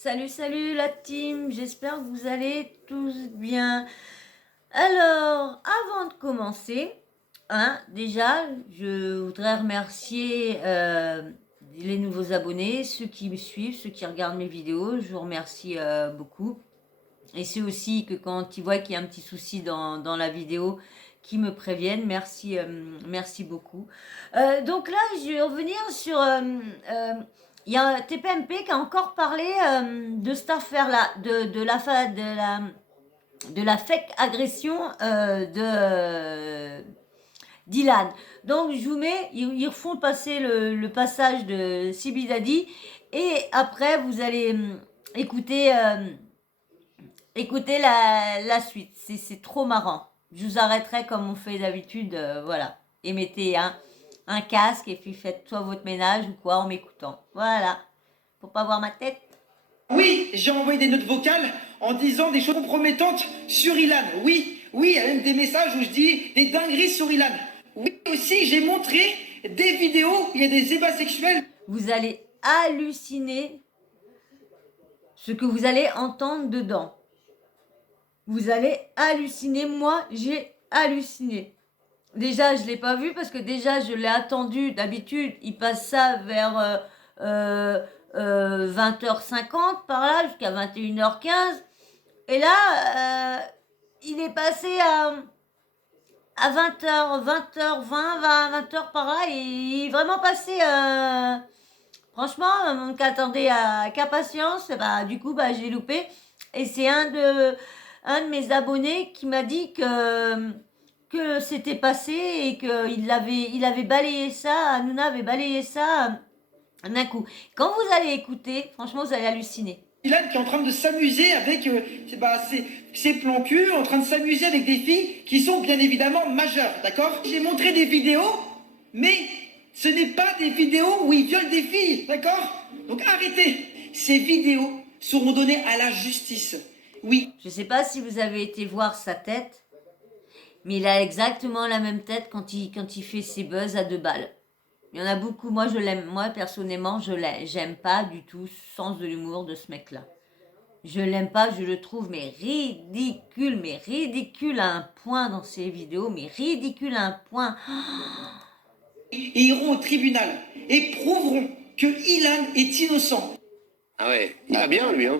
Salut, salut la team, j'espère que vous allez tous bien. Alors, avant de commencer, déjà, je voudrais remercier les nouveaux abonnés, ceux qui me suivent, ceux qui regardent mes vidéos, je vous remercie beaucoup. Et ceux aussi que quand ils voient qu'il y a un petit souci dans la vidéo, qui me préviennent, merci beaucoup. Donc là, je vais revenir sur... il y a un TPMP qui a encore parlé de cette affaire-là, de la fake agression d'Ilan. Donc je vous mets, ils refont passer le passage de Sibidadi et après vous allez écouter... écoutez la suite, c'est trop marrant. Je vous arrêterai comme on fait d'habitude, voilà. Et mettez un casque et puis faites soit votre ménage ou quoi en m'écoutant. Voilà, pour pas voir ma tête. Oui, j'ai envoyé des notes vocales en disant des choses compromettantes sur Ilan. Oui, il y a même des messages où je dis des dingueries sur Ilan. Oui, aussi, j'ai montré des vidéos où il y a des ébats sexuels. Vous allez halluciner ce que vous allez entendre dedans. Vous allez halluciner. Moi, j'ai halluciné. Déjà, je ne l'ai pas vu parce que déjà, je l'ai attendu. D'habitude, il passe ça vers 20h50 par là, jusqu'à 21h15. Et là, il est passé à 20h, 20h20, 20h par là. Et il est vraiment passé... franchement, mon qui attendait qu'à patience, bah, du coup, bah, j'ai loupé. Et c'est un de mes abonnés qui m'a dit que c'était passé et qu'il avait balayé ça, Hanouna avait balayé ça d'un coup. Quand vous allez écouter, franchement, vous allez halluciner. Ilan qui est en train de s'amuser avec ses plans cul, en train de s'amuser avec des filles qui sont bien évidemment majeures, d'accord? J'ai montré des vidéos, mais ce n'est pas des vidéos où il viole des filles, d'accord? Donc arrêtez. Ces vidéos seront données à la justice. Oui. Je ne sais pas si vous avez été voir sa tête, mais il a exactement la même tête quand il fait ses buzz à 2 balles. Il y en a beaucoup, moi je l'aime, moi personnellement j'aime pas du tout le sens de l'humour de ce mec-là. Je l'aime pas, je le trouve mais ridicule à un point dans ses vidéos, mais ridicule à un point. Et iront au tribunal et prouveront que Ilan est innocent. Ah ouais, il va bien lui hein.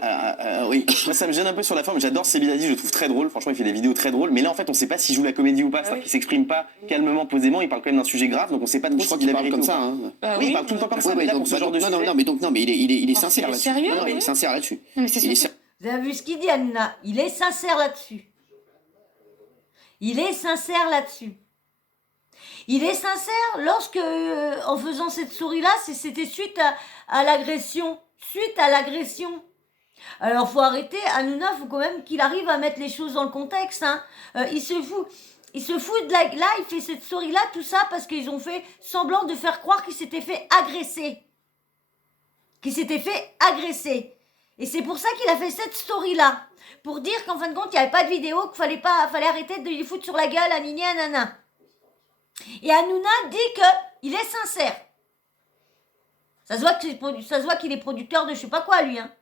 Oui, moi ça me gêne un peu sur la forme, j'adore Sebidadi, je le trouve très drôle, franchement il fait des vidéos très drôles, mais là en fait on sait pas s'il joue la comédie ou pas, c'est-à-dire qu'il s'exprime pas calmement, posément, il parle quand même d'un sujet grave, donc on sait pas trop Je crois s'il qu'il a parle comme ça hein. Oui, il parle tout le temps comme ça, Ouais, mais là, donc, pour ce genre de sujet... non, mais il est sincère là-dessus. Sérieux, Non, oui. il est sincère là-dessus. Non, mais c'est Il est surtout- Vous avez vu ce qu'il dit, Hanouna? Il est sincère là-dessus. Il est sincère là-dessus. Il est sincère lorsque, en faisant cette souris-là, c'était suite à l'agression. Suite à l'agression. Alors, faut arrêter. Hanouna, faut quand même qu'il arrive à mettre les choses dans le contexte. Hein. Il se fout de là, il fait cette story-là, tout ça, parce qu'ils ont fait semblant de faire croire qu'il s'était fait agresser. Et c'est pour ça qu'il a fait cette story-là. Pour dire qu'en fin de compte, il n'y avait pas de vidéo, qu'il fallait arrêter de lui foutre sur la gueule à Nini et à Nana. Et Hanouna dit qu'il est sincère. Ça se voit qu'il est producteur de je sais pas quoi, lui. Hein.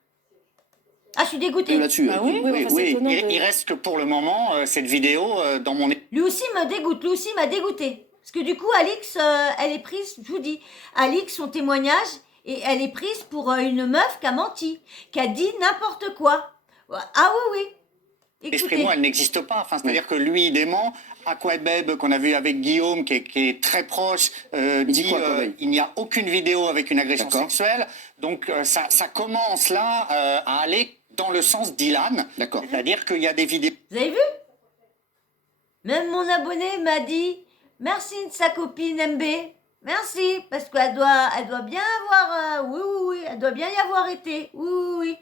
Ah, je suis dégoûtée. là-dessus. Ah oui, enfin, c'est étonnant de- Il reste que pour le moment, cette vidéo dans mon... Lui aussi me dégoûte, lui aussi m'a dégoûté. Parce que du coup, Alix, elle est prise, je vous dis, Alix, son témoignage, et elle est prise pour une meuf qui a menti, qui a dit n'importe quoi. Ah oui, oui. Écoutez. Exprime-moi, elle n'existe pas. Enfin, c'est-à-dire que lui, il dément. Aquabeb, qu'on a vu avec Guillaume, qui est très proche, dit quoi, Aquabeb il n'y a aucune vidéo avec une agression D'accord. sexuelle. Donc, ça commence là à aller dans le sens d'Ilan. D'accord. C'est-à-dire qu'il y a des vidéos... Vous avez vu? Même mon abonné m'a dit merci de sa copine MB. Merci, parce qu'elle doit bien avoir... oui, elle doit bien y avoir été. Oui.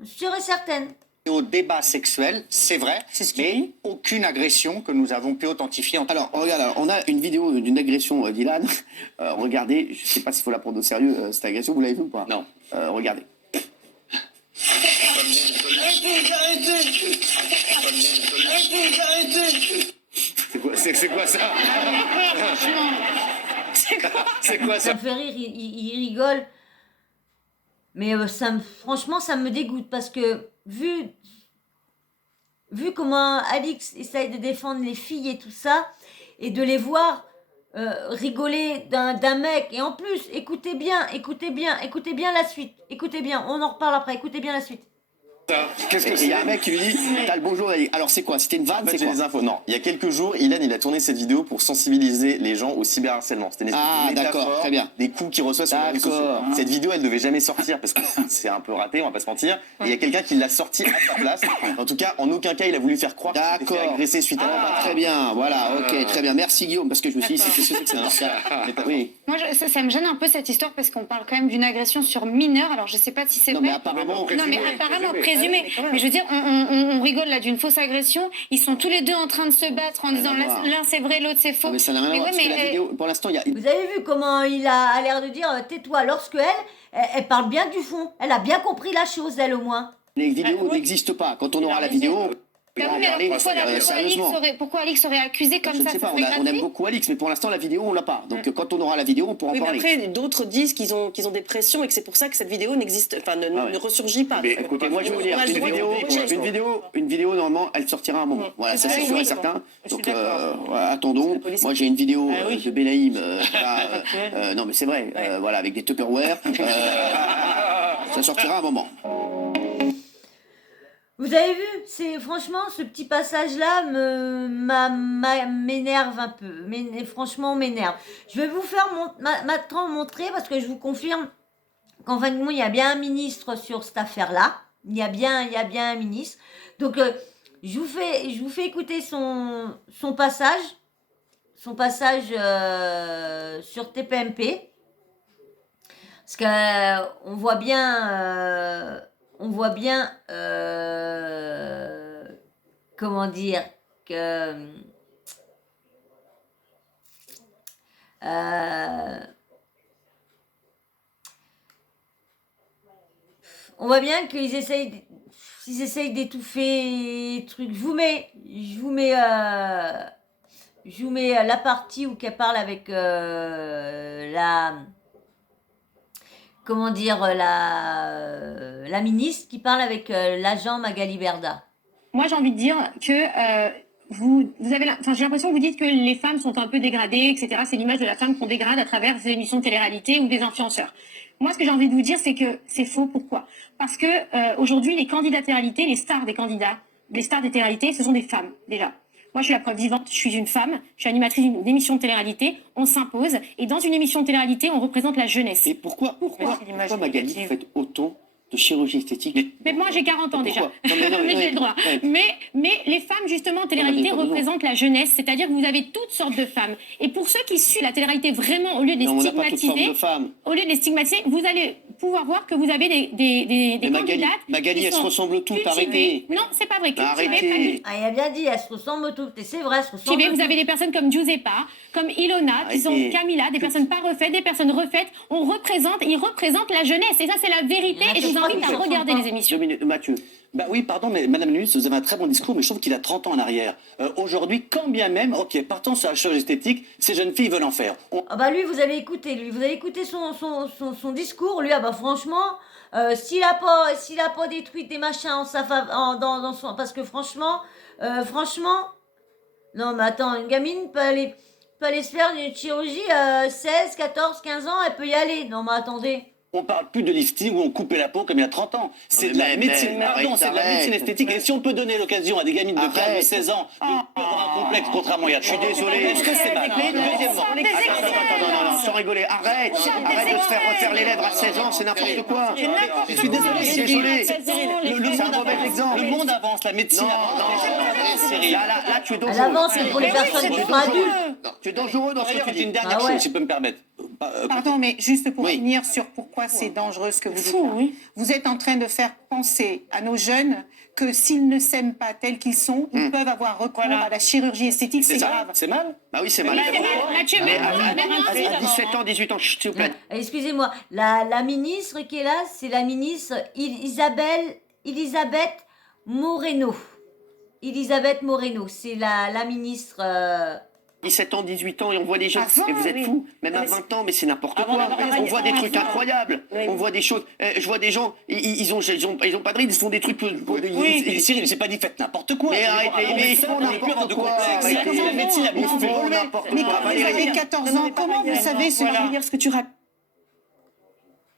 Je suis sûre et certaine. Au débat sexuel, c'est vrai, mais aucune agression que nous avons pu authentifier en Alors, regarde, on a une vidéo d'une agression d'Ilan. Regardez, je sais pas s'il faut la prendre au sérieux, cette agression, vous l'avez vu ou pas? Non. Regardez. C'est quoi ça? C'est quoi ça? Ça me fait rire, il rigole. Mais franchement, ça me dégoûte parce que vu comment Alix essaye de défendre les filles et tout ça, et de les voir rigoler d'un mec, et en plus, écoutez bien la suite, écoutez bien, on en reparle après, écoutez bien la suite. Qu'est-ce que c'est? Il y a un mec qui lui dit, t'as le bonjour. Alors c'est quoi? C'était une vanne? En fait, C'est j'ai quoi? les infos. Non, il y a quelques jours, Ilan, il a tourné cette vidéo pour sensibiliser les gens au cyberharcèlement. C'était une espèce Ah, de d'accord, métaphore très bien. des coups qu'il reçoit sur les réseaux sociaux. D'accord. Cette vidéo, elle devait jamais sortir parce que c'est un peu raté, on va pas se mentir. Et il y a quelqu'un qui l'a sorti à sa place. En tout cas, en aucun cas, il a voulu faire croire qu'il s'était fait D'accord. agresser suite à la balle. Très bien, voilà, ok, très bien. Merci Guillaume, parce que je me suis dit, c'est que c'est un Oui. Moi, ça me gêne un peu cette histoire parce qu'on parle quand même d'une agression sur mineur. Alors, je sais pas si c'est Non, vrai. mais apparemment. Non, mais apparemment présumé. Mais je veux dire, on rigole là d'une fausse agression. Ils sont tous les deux en train de se battre en disant l'un c'est vrai, l'autre c'est faux. Non, mais ça n'a rien à voir, ouais, parce que mais, la vidéo, pour l'instant, il y a. Vous avez vu comment il a l'air de dire tais-toi, lorsque elle parle bien du fond, elle a bien compris la chose, elle au moins. Les vidéos n'existent pas. Quand on aura la vidéo. Bah oui, mais alors pourquoi Alix aurait accusé comme Je ne ça? sais pas, serait on aime gratuit. beaucoup Alix, mais pour l'instant, la vidéo, on l'a pas. Donc, quand on aura la vidéo, on pourra en Oui, mais parler. après, d'autres disent qu'ils ont des pressions et que c'est pour ça que cette vidéo n'existe, enfin, ne ressurgit pas. Mais écoutez, moi je vais vous dire, On a le droit une vidéo, normalement, elle sortira à un moment. Voilà, ça c'est sûr et certain. Donc voilà, attendons. police. Moi j'ai une vidéo Ah oui. de Benaïm, non mais c'est vrai, voilà, avec des Tupperware. Ça sortira à un moment. Vous avez vu, franchement ce petit passage là m'énerve un peu, franchement m'énerve. Je vais vous faire maintenant montrer parce que je vous confirme qu'en fin de compte il y a bien un ministre sur cette affaire là. Il y a bien un ministre. Donc je vous fais écouter son passage sur TPMP parce que on voit bien. Comment dire que on voit bien qu'ils essayent d'étouffer les trucs. Je vous mets la partie où qu'elle parle avec la ministre qui parle avec l'agent Magali Berda. Moi, j'ai envie de dire que vous avez, j'ai l'impression que vous dites que les femmes sont un peu dégradées, etc. C'est l'image de la femme qu'on dégrade à travers ces émissions de télé-réalité ou des influenceurs. Moi, ce que j'ai envie de vous dire, c'est que c'est faux. Pourquoi? Parce que aujourd'hui, les candidats télé-réalité, les stars des candidats, les stars des télé-réalité, ce sont des femmes déjà. Moi, je suis la preuve vivante, je suis une femme, je suis animatrice d'une émission de télé-réalité, on s'impose, et dans une émission de télé-réalité, on représente la jeunesse. Et pourquoi Magali, vous faites autant de chirurgie esthétique? Mais moi, j'ai 40 ans déjà. Non, mais Mais j'ai le droit. ouais. Mais les femmes, justement, en télé-réalité, représentent la jeunesse, c'est-à-dire que vous avez toutes sortes de femmes. Et pour ceux qui suivent la télé-réalité vraiment, au lieu de les Non, on n'a pas toute forme stigmatiser, de femme. au lieu de les stigmatiser, vous allez pouvoir voir que vous avez des Mais candidates. Magali, qui elles se sont ressemblent toutes, cultivées. arrêtez. Non, c'est pas vrai. Arrêtez. Cultivées, Ah, il a bien dit, elles se ressemblent toutes. Et c'est vrai, elles se ressemblent cultivées. Vous toutes. avez des personnes comme Giuseppa, comme Ilona, qui sont Arrêtez. Camilla, des personnes pas refaites, des personnes refaites. Ils représentent la jeunesse. Et ça, c'est la vérité. Et je vous invite à regarder les émissions. 2 minutes, Mathieu. Bah oui, pardon, mais Madame la ministre, vous avez un très bon discours, mais je trouve qu'il a 30 ans en arrière. Aujourd'hui, quand bien même, ok, partons sur la chirurgie esthétique, ces jeunes filles veulent en faire. Ah bah lui, vous avez écouté son discours. Lui, ah bah franchement, s'il a pas détruit des machins en sa dans son, parce que franchement, non mais attends, une gamine peut aller se faire une chirurgie 16, 14, 15 ans, elle peut y aller. Non mais attendez. On parle plus de lifting où on coupait la peau comme il y a 30 ans. C'est mais de la même, médecine, arrête, pardon, c'est de la arrête. médecine esthétique. Et si on peut donner l'occasion à des gamines de 15 ou 16 ans de avoir un complexe, contrairement à il y a 30 ans, Je suis désolé. est-ce que c'est mal? Deuxièmement, attends, sans rigoler, arrête de se faire refaire les lèvres à 16 ans, c'est n'importe quoi. Je suis désolé, Je suis désolé. C'est un mauvais exemple. Le monde avance, la médecine avance. Cyril. Là, tu es À dangereux. l'avance, c'est pour les personnes qui sont adultes. Tu es dangereux dans ce que D'ailleurs, tu j'ai dis. une dernière Ah ouais. chose, si je peux me permettre. Pardon, mais juste pour Oui. finir sur pourquoi c'est dangereux ce que vous dites là. Vous êtes en train de faire penser à nos jeunes que s'ils ne s'aiment pas tels qu'ils sont, ils peuvent avoir recours à la chirurgie esthétique, c'est C'est ça? grave. C'est mal? Bah oui, c'est mal. Mathieu, Mais maintenant, à 17 ans, 18 ans, s'il vous plaît. Excusez-moi, la ministre qui est là, c'est la ministre Elisabeth Moreno. Elisabeth Moreno, c'est la ministre 17 ans, 18 ans, et on voit des gens. Avant, Mais vous êtes oui. fous. Même Non, à mais 20 ans, mais c'est n'importe Avant quoi. d'avoir On voit des trucs avant. incroyables. Oui. On voit des choses. Je vois des gens, ils ont pas de ride, ils font des trucs. Oui, et Cyril, j'ai pas dit faites n'importe quoi. Mais Je vais arrêtez, voir un bon mais ils médecin, font on est plus n'importe de quoi. complexe. Arrêtez. La médecine a Ils beaucoup font évolué. n'importe Mais quoi. quand vous Valérie. avez 14 ans, comment vous savez ce Je veux dire ce que tu racontes.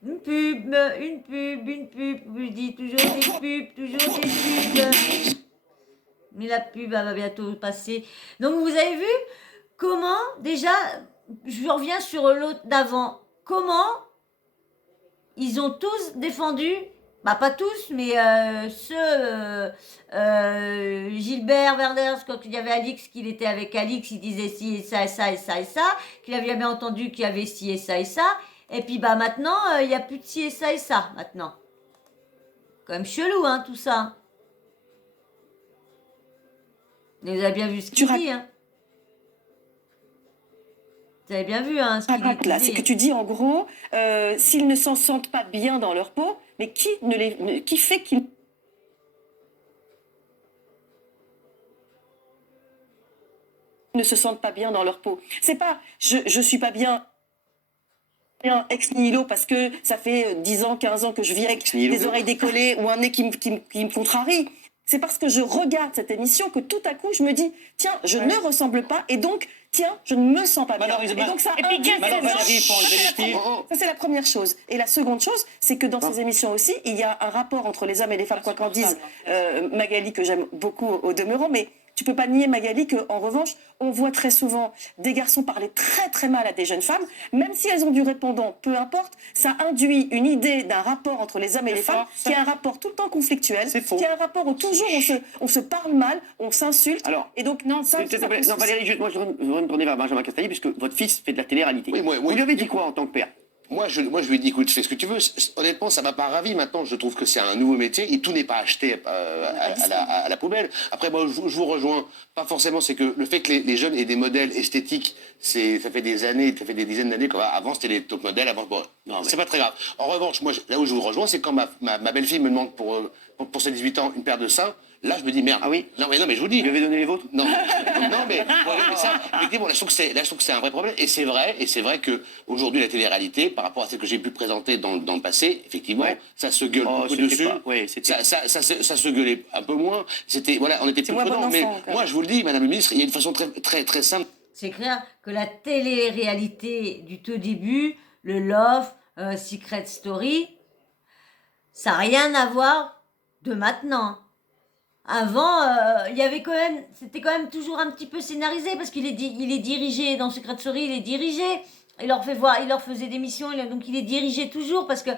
Une pub, une pub. Je dis toujours des pubs. Mais la pub, elle va bientôt passer. Donc, vous avez vu comment, déjà, je reviens sur l'autre d'avant. Comment ils ont tous défendu, bah pas tous, mais Gilbert Verders, quand il y avait Alix, qu'il était avec Alix, il disait ci et ça et ça et ça et ça, qu'il avait bien entendu qu'il y avait ci et ça et ça. Et puis bah maintenant, il n'y a plus de ci et ça maintenant. Quand même chelou, hein, tout ça. Mais vous avez bien vu ce qu'il dit, hein. Vous avez bien vu, hein, ce qu'il Là, dit. c'est que tu dis en gros, s'ils ne s'en sentent pas bien dans leur peau, mais qui fait qu'ils ne se sentent pas bien dans leur peau? C'est pas je suis pas bien ex nihilo parce que ça fait 10 ans, 15 ans que je vis avec des oreilles décollées ou un nez qui me contrarie. C'est parce que je regarde cette émission que tout à coup je me dis tiens, je ne ressemble pas et donc tiens, je ne me sens pas bien. Et donc ça induit ça c'est la première chose. Et la seconde chose, c'est que dans ces émissions aussi, il y a un rapport entre les hommes et les femmes, quoi qu'en dise Magali, que j'aime beaucoup au demeurant, mais tu peux pas nier, Magali, qu'en revanche, on voit très souvent des garçons parler très très mal à des jeunes femmes, même si elles ont du répondant, peu importe, ça induit une idée d'un rapport entre les hommes et les femmes qui est un rapport tout le temps conflictuel, qui est un rapport où toujours on se parle mal, on s'insulte. Alors, et donc non, ça, non, Valérie, moi je voudrais me tourner vers Benjamin Castaldi, puisque votre fils fait de la télé-réalité. Oui, vous lui avez dit quoi en tant que père? Moi, je lui ai dit, écoute, fais ce que tu veux. Honnêtement, ça m'a pas ravi. Maintenant, je trouve que c'est un nouveau métier et tout n'est pas acheté à la poubelle. Après, moi, je vous rejoins. Pas forcément, c'est que le fait que les jeunes aient des modèles esthétiques, ça fait des années, ça fait des dizaines d'années qu'avant, c'était les top modèles. Avant, bon, c'est pas très grave. En revanche, moi, là où je vous rejoins, c'est quand ma belle-fille me demande pour ses 18 ans une paire de seins. Là, je me dis, merde. Ah oui? Non, mais je vous dis. Vous lui avez donné les vôtres? Non. mais ça, effectivement, là, je trouve que c'est un vrai problème. Et c'est vrai qu'aujourd'hui, la télé-réalité, par rapport à ce que j'ai pu présenter dans le passé, effectivement, ça se gueule beaucoup dessus. Ça se gueulait un peu moins. On était plus prudents. Mais moi, je vous le dis, Madame le ministre, il y a une façon très, très, très simple. C'est clair que la télé-réalité du tout début, le Love, Secret Story, ça n'a rien à voir de maintenant. Avant, il y avait c'était quand même toujours un petit peu scénarisé parce qu'il est dirigé dans Secret Story, il est dirigé. Il leur faisait des missions, donc il est dirigé toujours parce que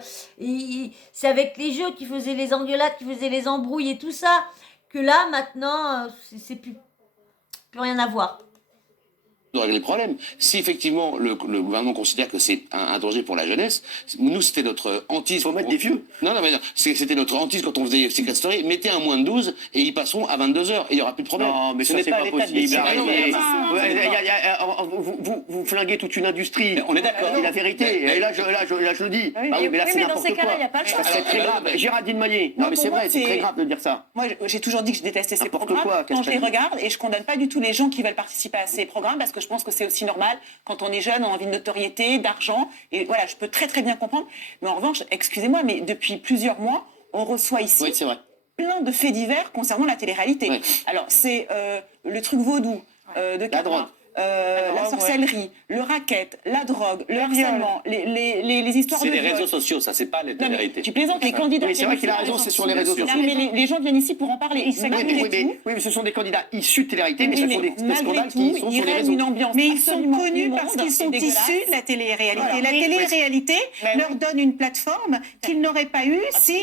c'est avec les jeux qu'il faisait les engueulades, qu'il faisait les embrouilles et tout ça, que là maintenant c'est plus rien à voir. De régler le problème. Si effectivement le gouvernement considère que c'est un danger pour la jeunesse, nous c'était notre hantise. Faut mettre des vieux. Non, c'était notre hantise quand on faisait Secret Story. Mettez un moins de 12 et ils passeront à 22h et il n'y aura plus de problème. Non, mais ça c'est pas possible. Vous flinguez toute une industrie. On est d'accord. C'est la vérité. Et là, je le dis. Mais là, c'est dans ces n'importe cas-là, quoi. il n'y a pas le choix. C'est très grave. Géraldine Maillet. Non, mais c'est vrai, c'est très grave de dire ça. Moi, j'ai toujours dit que je détestais ces N'importe programmes quoi, quand je les Castaldi. regarde et je condamne pas du tout les gens qui veulent participer à ces programmes parce que je pense que c'est aussi normal quand on est jeune, on a envie de notoriété, d'argent et voilà, je peux très très bien comprendre. Mais en revanche, excusez-moi, mais depuis plusieurs mois, on reçoit ici Oui, c'est vrai. plein de faits divers concernant la télé-réalité. Oui. Alors, c'est le truc vaudou de La drogue. la sorcellerie, le racket, la drogue, le harcèlement, les histoires de C'est les viol. réseaux sociaux, ça, c'est pas la Non, mais télé-réalité. tu plaisantes, les candidats. Oui, c'est vrai qu'il a raison, c'est sur les réseaux sociaux. Non, mais les gens viennent ici pour en parler. Ils s'accumulent et tout. Oui, mais ce sont des candidats issus de télé-réalité, mais Oui, ce sont des malgré scandales tout, qui sont ils sur les règnent réseaux. une ambiance Mais ils sont absolument connus immonde parce qu'ils et sont dégueulasse. issus de la télé-réalité. Voilà. La télé-réalité leur donne une plateforme qu'ils n'auraient pas eue si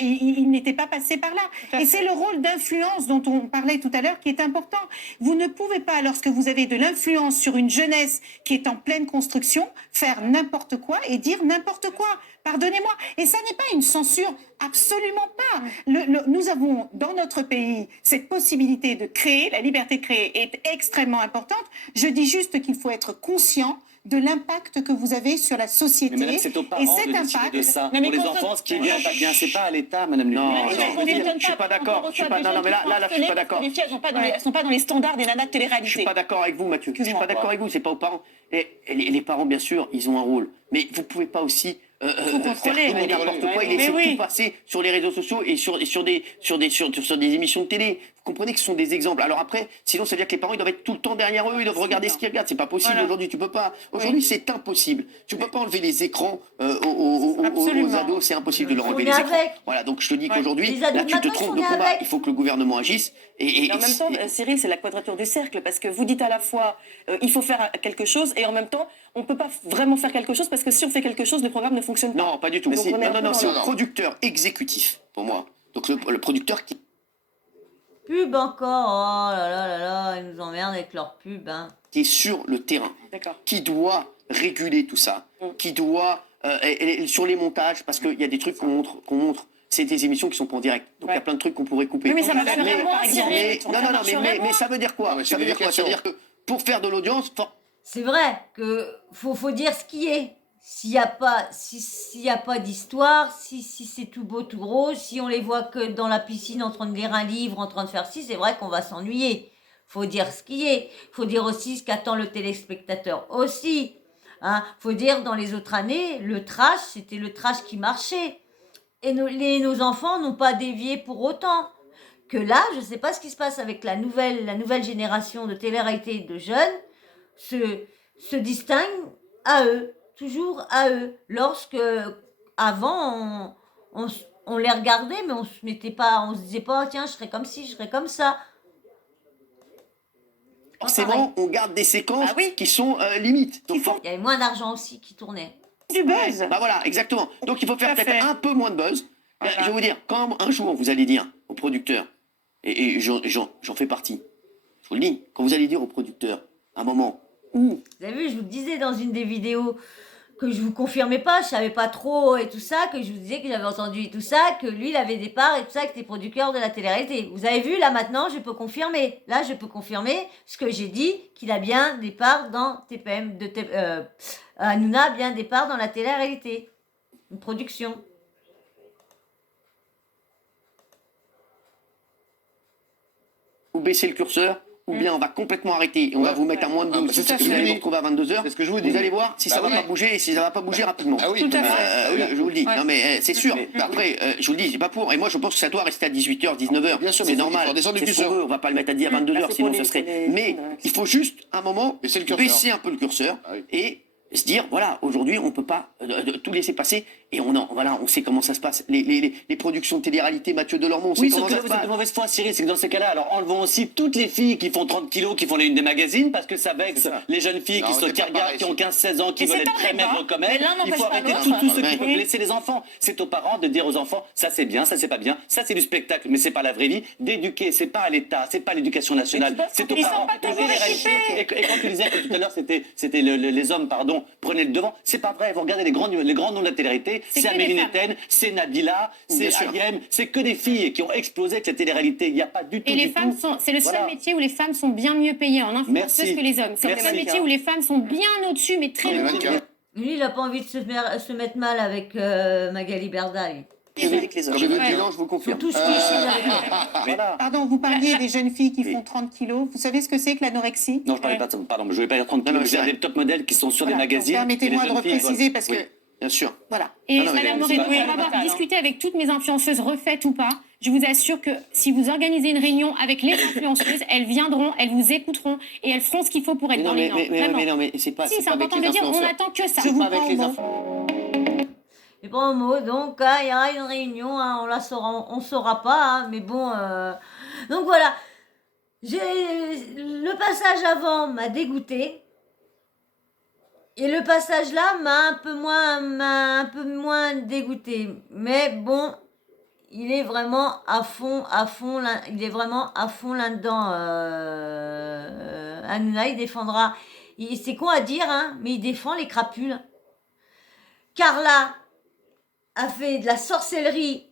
ils n'étaient pas passés par là. Et c'est le rôle d'influence dont on parlait tout à l'heure qui est important. Vous ne pouvez pas, lorsque vous avez de l'influence sur une jeunesse qui est en pleine construction, faire n'importe quoi et dire n'importe quoi. Pardonnez-moi. Et ça n'est pas une censure, absolument pas. Nous avons dans notre pays cette possibilité de créer, la liberté de créer est extrêmement importante. Je dis juste qu'il faut être conscient de l'impact que vous avez sur la société. Mais madame, c'est aux parents et de cet décider impact, de ça. Non, mais Pour les quand enfants, on- ce qui est bien, pas bien, c'est pas à l'État, madame Non, Lucie. je suis pas d'accord. Je suis pas, non, mais là, je suis pas d'accord. Les filles, elles sont pas dans les standards des nanas de Je télé-réalité. suis pas d'accord avec vous, Mathieu. Je suis Excuse-moi, pas d'accord quoi. avec vous. C'est pas aux parents. Les parents, bien sûr, ils ont un rôle. Mais vous pouvez pas aussi faire contrôler, tout et n'importe quoi et laisser tout passer sur les réseaux sociaux et sur des émissions de télé. Vous comprenez que ce sont des exemples. Alors après, sinon, ça veut dire que les parents, ils doivent être tout le temps derrière eux, ils doivent regarder ce qu'ils regardent. C'est pas possible aujourd'hui. Tu peux pas. Aujourd'hui, c'est impossible. Tu peux pas enlever les écrans aux ados. C'est impossible de leur enlever On est les écrans. avec. Voilà. Donc je te dis qu'aujourd'hui, Les ados là, tu te maintenant, trompes on de est combat. avec. Il faut que le gouvernement agisse. Et en même temps, Cyril, c'est la quadrature du cercle, parce que vous dites à la fois, il faut faire quelque chose, et en même temps, on ne peut pas vraiment faire quelque chose, parce que si on fait quelque chose, le programme ne fonctionne pas. Non, pas du tout. Donc, on est un peu Non, dans c'est le- au producteur exécutif, pour moi. Donc le producteur qui Pub encore, oh là là, ils nous emmerdent avec leur pub. Hein. est sur le terrain, D'accord. qui doit réguler tout ça, qui doit, et sur les montages, parce qu'il y a des trucs qu'on montre, c'est des émissions qui sont pas en direct. Donc il y a plein de trucs qu'on pourrait couper. Oui, mais ça marche Mais- vraiment, mais- Cyril. non, mais ça veut dire quoi? mais c'est Ça veut dire quoi? Ça l'éducation. veut dire que pour faire de l'audience, C'est vrai que faut dire ce qui est. S'il n'y a pas d'histoire, si c'est tout beau, tout gros, si on les voit que dans la piscine en train de lire un livre, en train de faire ci, c'est vrai qu'on va s'ennuyer. Faut dire ce qui est. Faut dire aussi ce qu'attend le téléspectateur aussi. Hein. Faut dire dans les autres années, le trash, c'était le trash qui marchait. Et nos enfants n'ont pas dévié pour autant. Que là, je ne sais pas ce qui se passe avec la nouvelle génération de télé-réalité de jeunes, se distingue à eux, toujours à eux. Lorsque, avant, on les regardait, mais on se disait pas, tiens, je serais comme ci, je serais comme ça. forcément, on garde des séquences qui sont limites. Donc, Il y avait moins d'argent aussi qui tournait. Du buzz. Bah voilà, exactement. Donc il faut faire Tout à peut-être fait. un peu moins de buzz. Voilà. Je vais vous dire, quand un jour vous allez dire au producteur, et j'en fais partie, je vous le dis, quand vous allez dire au producteur, à un moment où Vous avez vu, je vous le disais dans une des vidéos que je vous confirmais pas, je savais pas trop et tout ça, que je vous disais que j'avais entendu et tout ça, que lui il avait des parts et tout ça, que était producteur de la télé-réalité. Vous avez vu, là maintenant, je peux confirmer. Là, je peux confirmer ce que j'ai dit, qu'il a bien des parts dans TPM, Hanouna a bien des parts dans la télé-réalité. Une production. vous baissez le curseur, ou bien on va complètement arrêter et on va vous mettre à moins de 12, c'est ce que vous je allez vous vous dis. retrouver à 22h, C'est ce que je vous dis. vous allez voir si ça Bah va oui. pas bouger et si ça va pas bouger rapidement. Ah oui, Tout à fait. Oui, je vous le dis. Ouais. Non mais c'est sûr. Après, je vous le dis, c'est pas pour. Et moi, je pense que ça doit rester à 18h, 19h. Bien sûr, c'est mais il normal. faut descendre le C'est ce qu'on curseur. veut. On va pas le mettre à 22h, Là, c'est sinon pour ça les- serait. les- Mais il faut juste un moment Baisser le curseur. baisser un peu le curseur Ah oui. et se dire voilà, aujourd'hui, on peut pas tout laisser passer et on sait comment ça se passe. Les productions de télé-réalité, Mathieu Delormeau, on sait Oui, comment sauf que ça là, se vous êtes passe. de mauvaise foi, Cyril. C'est que dans ces cas-là, alors enlevons aussi toutes les filles qui font 30 kilos, qui font les unes des magazines, parce que ça vexe C'est ça. les jeunes filles Non, qui c'est se pas regardent, pareil, qui ont 15-16 ans, qui Et veulent c'est être un très débat. maigres comme Mais elles. l'un Il n'empêche faut pas arrêter l'autre. tous ceux qui Mais- peuvent blesser les enfants. C'est aux parents de dire aux enfants, ça c'est bien, ça c'est pas bien, ça c'est du spectacle, mais c'est pas la vraie vie. D'éduquer, c'est pas à l'État, c'est pas à l'éducation nationale, c'est aux Ils sont parents. pas de toujours gérer la équipés. vie. Et quand tu disais que tout à l'heure, c'était les hommes, pardon, prenaient le devant, c'est pas vrai. Vous regardez les grands noms de la télé-réalité, C'est c'est que Amélie des femmes. Netten, c'est Nabila, c'est Bien sûr. Ayem, c'est que des filles qui ont explosé avec la télé-réalité. Il n'y a pas du tout. Et les du femmes tout. sont, c'est le seul Voilà. métier où les femmes sont bien mieux payées en influenceuse Merci. que les hommes. C'est le Merci. seul métier où les femmes sont bien au-dessus, mais très Les loin. mannequins. Lui, il n'a pas envie de se mettre mal avec Magali Berda. lui. Avec les hommes. J'ai vu le Ouais. bilan, je vous Ils sont confirme. tous fichés avec lui. Voilà. Pardon, vous parliez des jeunes filles qui Oui. font 30 kilos. Vous savez ce que c'est que l'anorexie? Non, je parlais pas de ça. Pardon, mais je vais pas dire 30 Non, non, kilos. Je veux c'est dire vrai. des top modèles qui sont sur Voilà, les donc magazines. permettez-moi et les de jeunes filles, repréciser parce que, Oui, bien sûr. voilà. Et Ah non, mais Madame c'est Moreno, pas- pour oui, avoir total, hein. discuté avec toutes mes influenceuses refaites ou pas, je vous assure que si vous organisez une réunion avec les influenceuses, elles viendront, elles vous écouteront et elles feront ce qu'il faut pour être Mais dans non, les normes. Vraiment. non, mais c'est pas, Si, c'est pas avec important les de dire, on influenceurs. attend que ça. C'est vous pas avec prends les au mot. influenceurs. Et bon mot, donc il y aura une réunion, hein, on saura pas, hein, mais bon. Donc voilà, le passage avant m'a dégoûté. Et le passage là m'a un peu moins dégoûté. Mais bon, il est vraiment à fond là, il est vraiment à fond là-dedans. Hanouna, il défendra. C'est con à dire, hein, mais il défend les crapules. Carla a fait de la sorcellerie,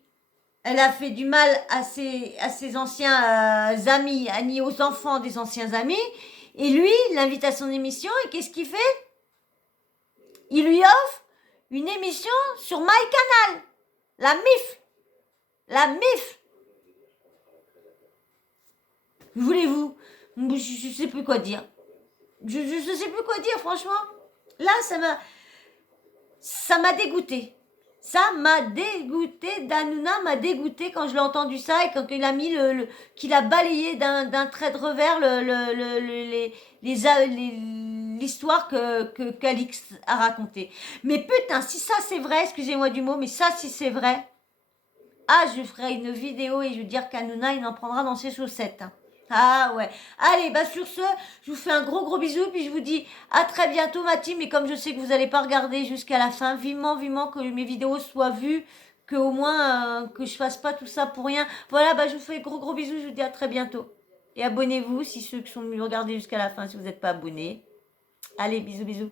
elle a fait du mal à ses anciens amis, ni aux enfants des anciens amis, et lui, il l'invite à son émission, et qu'est-ce qu'il fait? il lui offre une émission sur MyCanal. La MIF. La MIF. Voulez-vous? Je sais plus quoi dire. Je sais plus quoi dire, franchement. Là, ça m'a dégoûté. Ça m'a dégoûté. Danouna m'a dégoûté quand je l'ai entendu ça et quand il a mis qu'il a balayé d'un trait de revers l'histoire qu'Alix a racontée. Mais putain, si ça c'est vrai, excusez-moi du mot, mais ça si c'est vrai, je ferai une vidéo et je veux dire qu'Hanouna il en prendra dans ses chaussettes. Ah ouais. Allez, sur ce, je vous fais un gros bisou, puis je vous dis à très bientôt ma team, et comme je sais que vous n'allez pas regarder jusqu'à la fin, vivement que mes vidéos soient vues, que au moins que je fasse pas tout ça pour rien. Voilà, je vous fais gros bisous, je vous dis à très bientôt. Et abonnez-vous si ceux qui sont venus regarder jusqu'à la fin, si vous n'êtes pas abonnés. Allez, bisous.